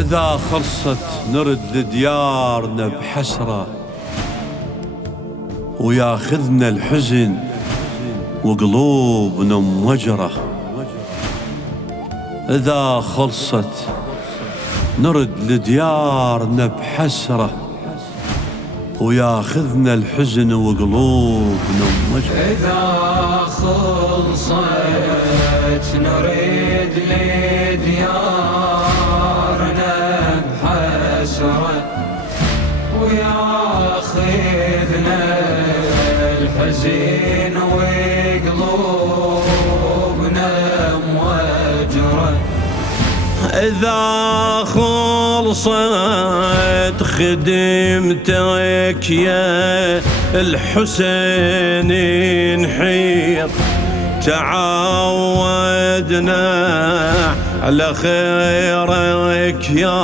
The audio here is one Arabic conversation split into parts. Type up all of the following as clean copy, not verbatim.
إذا خلصت نرد لديارنا بحسرة، وياخذنا الحزن وقلوبنا موجرة. إذا خلصت نرد لديارنا بحسرة، وياخذنا الحزن وقلوبنا موجرة. إذا خلصت نرد لديارنا بحسرة، وياخذنا الحزن وقلوبنا موجرة. إذا خلصت خدمتك يا الحسين نحير، تعودنا على خيرك يا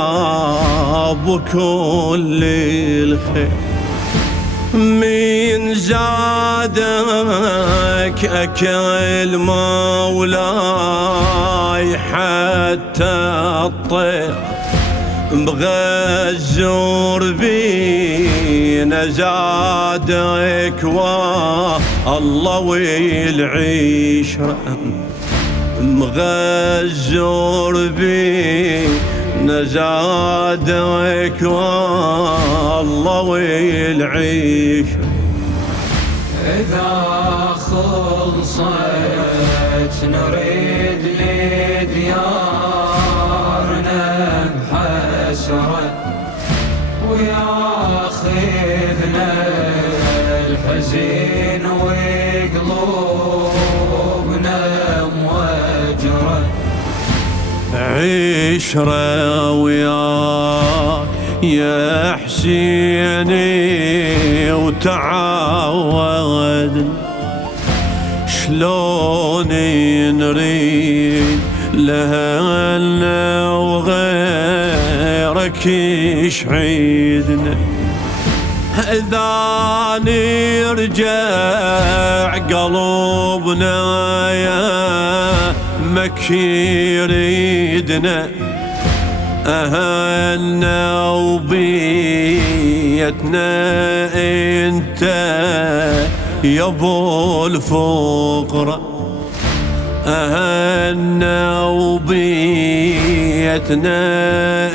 أبو كل الخير. من زادك أكل مولاي حتى الطير، مغزور بينا زادك والله والعشرة، مغزور بينا زادك والله والعشرة. إذا خلصت نرد لديارنا بحسرة، وياخذنا الحزن وقلوبنا موجرة. عشرة وياك يا حسيني وتعود، شلون نريد لهنا وغيرك يشعدنا. إذا نرجع قلوبنا يا مكي يريدنا، أهلنا وبيتنا انت يا ابو الفقراء، أهلنا وبيتنا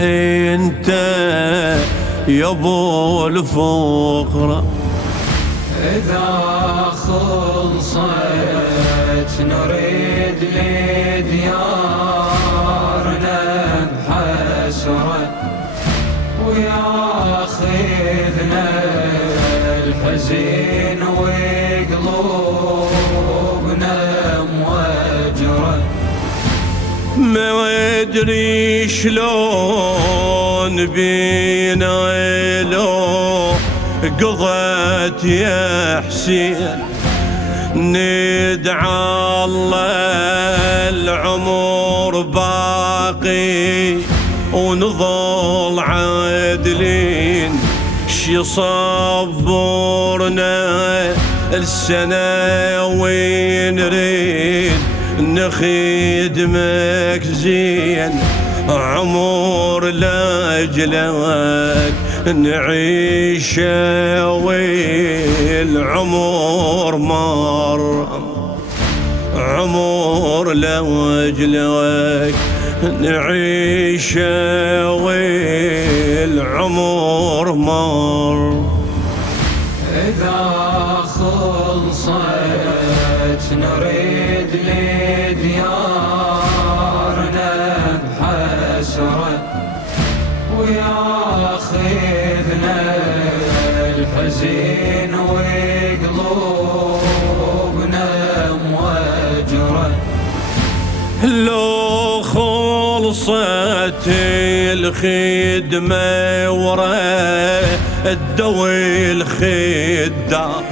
انت يا ابو الفقراء. إذا خلصت نرد لديارنا بحسرة، وياخذنا الحزن وقلوبنا موجرة. ما ادري شلون بينا لو قضت يا حسين، ندعى الله العمر باقي ونظل عادلين، شي صبرنا السنة ونريد نخدمك زين، عمر لاجلك نعيش والعمر مر، عمر لاجلك نعيش والعمر مر. إذا خلصت نرد لديارنا بحسرة، وياخذنا الحزن وقلوبنا موجرة. لو خلصت الخدمة ورا الدوي الخدام،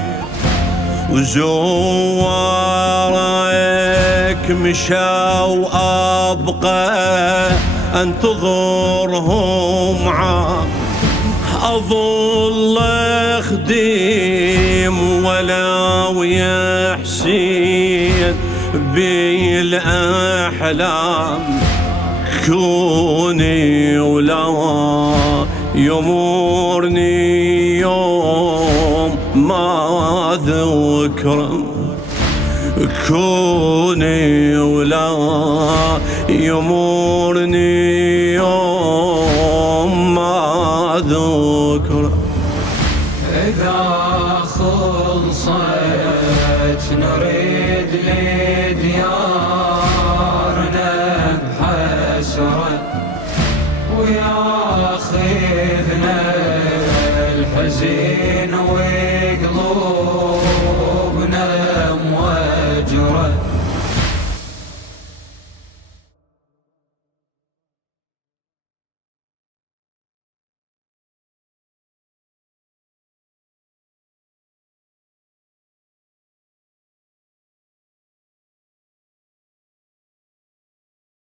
وزوارك مشاو أبقى انتظرهم عام، أظل أخدم ولو يا حسين بالأحلام، كوني ولا يمورني يوم ما ذكره، كوني ولا يمورني يوم ما ذكره. إذا خلصت نريد لديارنا بحسرة، وياخذنا الحزين